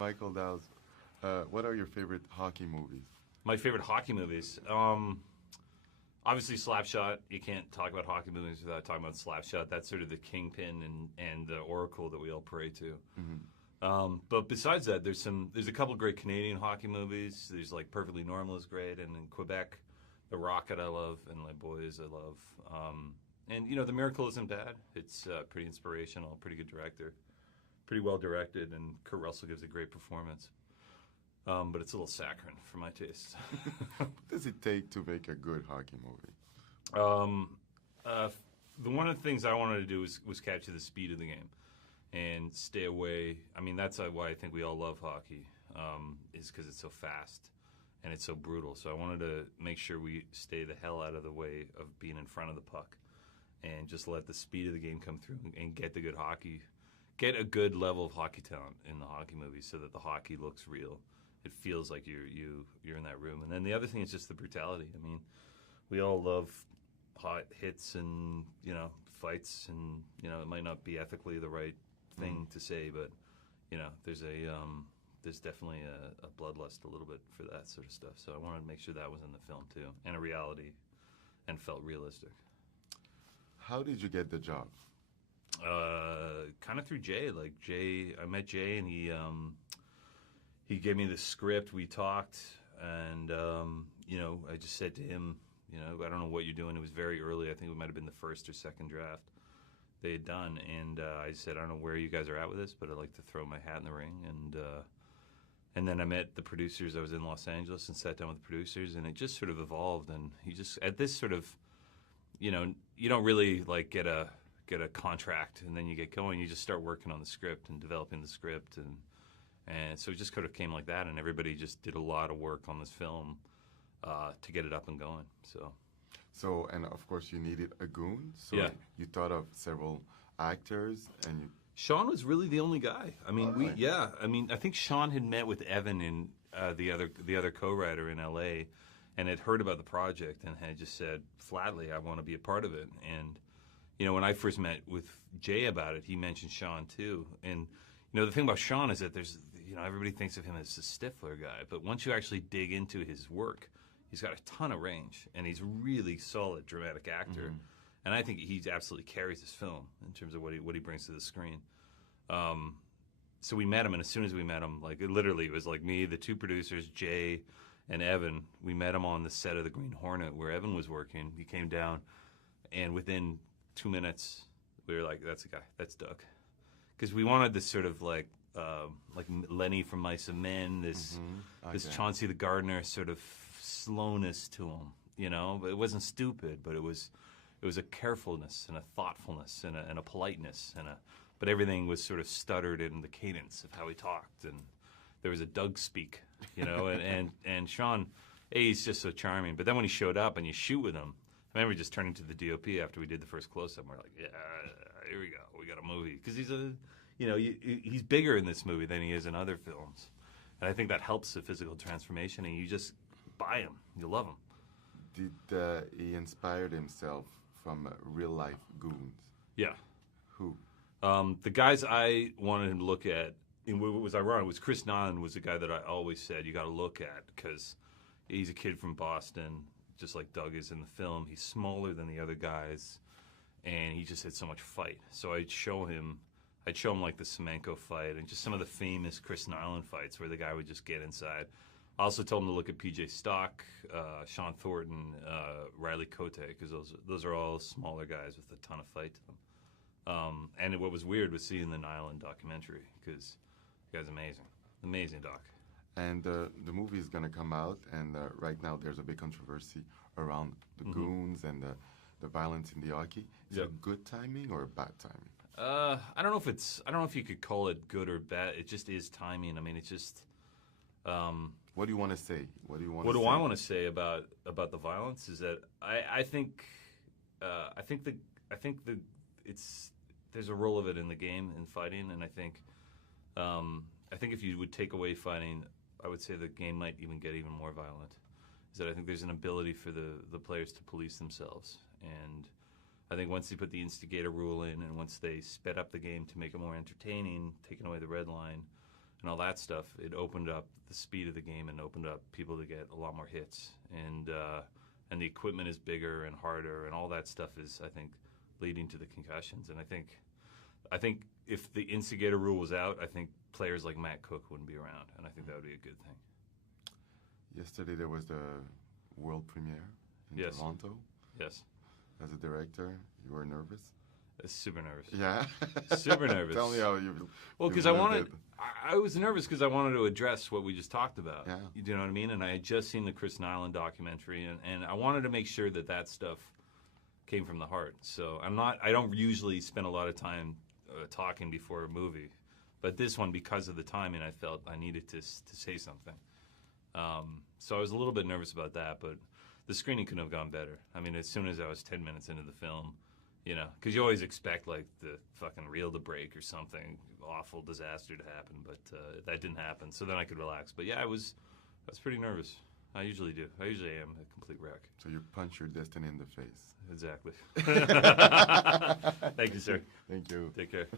Michael Dowse, what are your favorite hockey movies? My favorite hockey movies. Obviously, Slapshot. You can't talk about hockey movies without talking about Slapshot. That's sort of the kingpin and the oracle that we all pray to. But besides that, there's a couple great Canadian hockey movies. There's like Perfectly Normal is great, and in Quebec, The Rocket I love, and Les Boys I love. And The Miracle isn't bad. It's pretty inspirational, pretty good director, pretty well directed, and Kurt Russell gives a great performance. But it's a little saccharine for my taste. What does it take to make a good hockey movie? One of the things I wanted to do was capture the speed of the game and stay away. I mean, that's why I think we all love hockey, is because it's so fast and it's so brutal. So I wanted to make sure we stay the hell out of the way of being in front of the puck and just let the speed of the game come through and get the good hockey, get a good level of hockey talent in the hockey movie so that the hockey looks real. It feels like you're in that room. And then the other thing is just the brutality. I mean, we all love hot hits and, fights, and, it might not be ethically the right thing to say, but, there's definitely a bloodlust a little bit for that sort of stuff. So I wanted to make sure that was in the film too, and a reality, and felt realistic. How did you get the job? Kind of through Jay. I met Jay, and he gave me the script. We talked, and I just said to him, I don't know what you're doing. It was very early. I think it might have been the first or second draft they had done, and I said, I don't know where you guys are at with this, but I'd like to throw my hat in the ring. And then I met the producers. I was in Los Angeles and sat down with the producers, and it just sort of evolved. And he just, at this sort of, you don't really get a contract and then you get going. You just start working on the script and developing the script, and so it just kind of came like that, and everybody just did a lot of work on this film to get it up and going. So, and of course you needed a goon. So yeah. You thought of several actors, and Sean was really the only guy. I mean, right. I think Sean had met with Evan and the other co-writer in L.A. and had heard about the project and had just said flatly, I want to be a part of it. And when I first met with Jay about it, he mentioned Sean too. And the thing about Sean is that there's everybody thinks of him as a Stifler guy, but once you actually dig into his work, he's got a ton of range, and he's a really solid dramatic actor. Mm-hmm. And I think he absolutely carries this film in terms of what he brings to the screen. So we met him, and as soon as we met him, it was like me, the two producers, Jay and Evan. We met him on the set of the Green Hornet where Evan was working. He came down, and within 2 minutes, we were like, "That's the guy. That's Doug," because we wanted this sort of like Lenny from Mice and Men, this Chauncey the Gardener sort of slowness to him, But it wasn't stupid, but it was a carefulness and a thoughtfulness and a politeness but everything was sort of stuttered in the cadence of how he talked, and there was a Doug speak, and Sean, he's just so charming. But then when he showed up and you shoot with him, I remember just turning to the DOP after we did the first close-up, and we're like, yeah, here we go, we got a movie, because he's bigger in this movie than he is in other films, and I think that helps the physical transformation, and you just buy him, you love him. Did he inspired himself from real-life goons? Yeah. Who? The guys I wanted him to look at, and what was ironic was Chris Nolan was the guy that I always said you got to look at, because he's a kid from Boston, just like Doug is in the film. He's smaller than the other guys, and he just had so much fight. So I'd show him like the Semenko fight and just some of the famous Chris Nolan fights where the guy would just get inside. I also told him to look at P.J. Stock, Sean Thornton, Riley Cote, because those are all smaller guys with a ton of fight to them. And what was weird was seeing the Nyland documentary, because the guy's amazing doc. And the movie is going to come out, and right now there's a big controversy around the goons and the violence in the hockey. Is it good timing or bad timing? I don't know if you could call it good or bad. It just is timing. I mean, it's just. What do you want to say? What do I want to say about the violence is that I think there's a role of it in the game in fighting, and I think if you would take away fighting, I would say the game might even get even more violent. Is that I think there's an ability for the players to police themselves, and I think once they put the instigator rule in, and once they sped up the game to make it more entertaining, taking away the red line, and all that stuff, it opened up the speed of the game and opened up people to get a lot more hits. And the equipment is bigger and harder, and all that stuff is, I think, leading to the concussions. And I think if the instigator rule was out, I think players like Matt Cook wouldn't be around, and I think that would be a good thing. Yesterday there was the world premiere in Toronto. Yes. As a director, you were nervous? Super nervous. Yeah? Super nervous. Tell me how you... Well, because I was nervous because I wanted to address what we just talked about. Yeah. You know what I mean? And I had just seen the Chris Nyland documentary, and I wanted to make sure that stuff came from the heart. So I don't usually spend a lot of time talking before a movie, but this one, because of the timing, I felt I needed to say something. So I was a little bit nervous about that, but the screening couldn't have gone better. I mean, as soon as I was 10 minutes into the film, you know, because you always expect like the fucking reel to break or something awful disaster to happen, but that didn't happen. So then I could relax. But yeah, I was pretty nervous. I usually do. I usually am a complete wreck. So you punch your destiny in the face. Exactly. Thank you, sir. Thank you. Take care.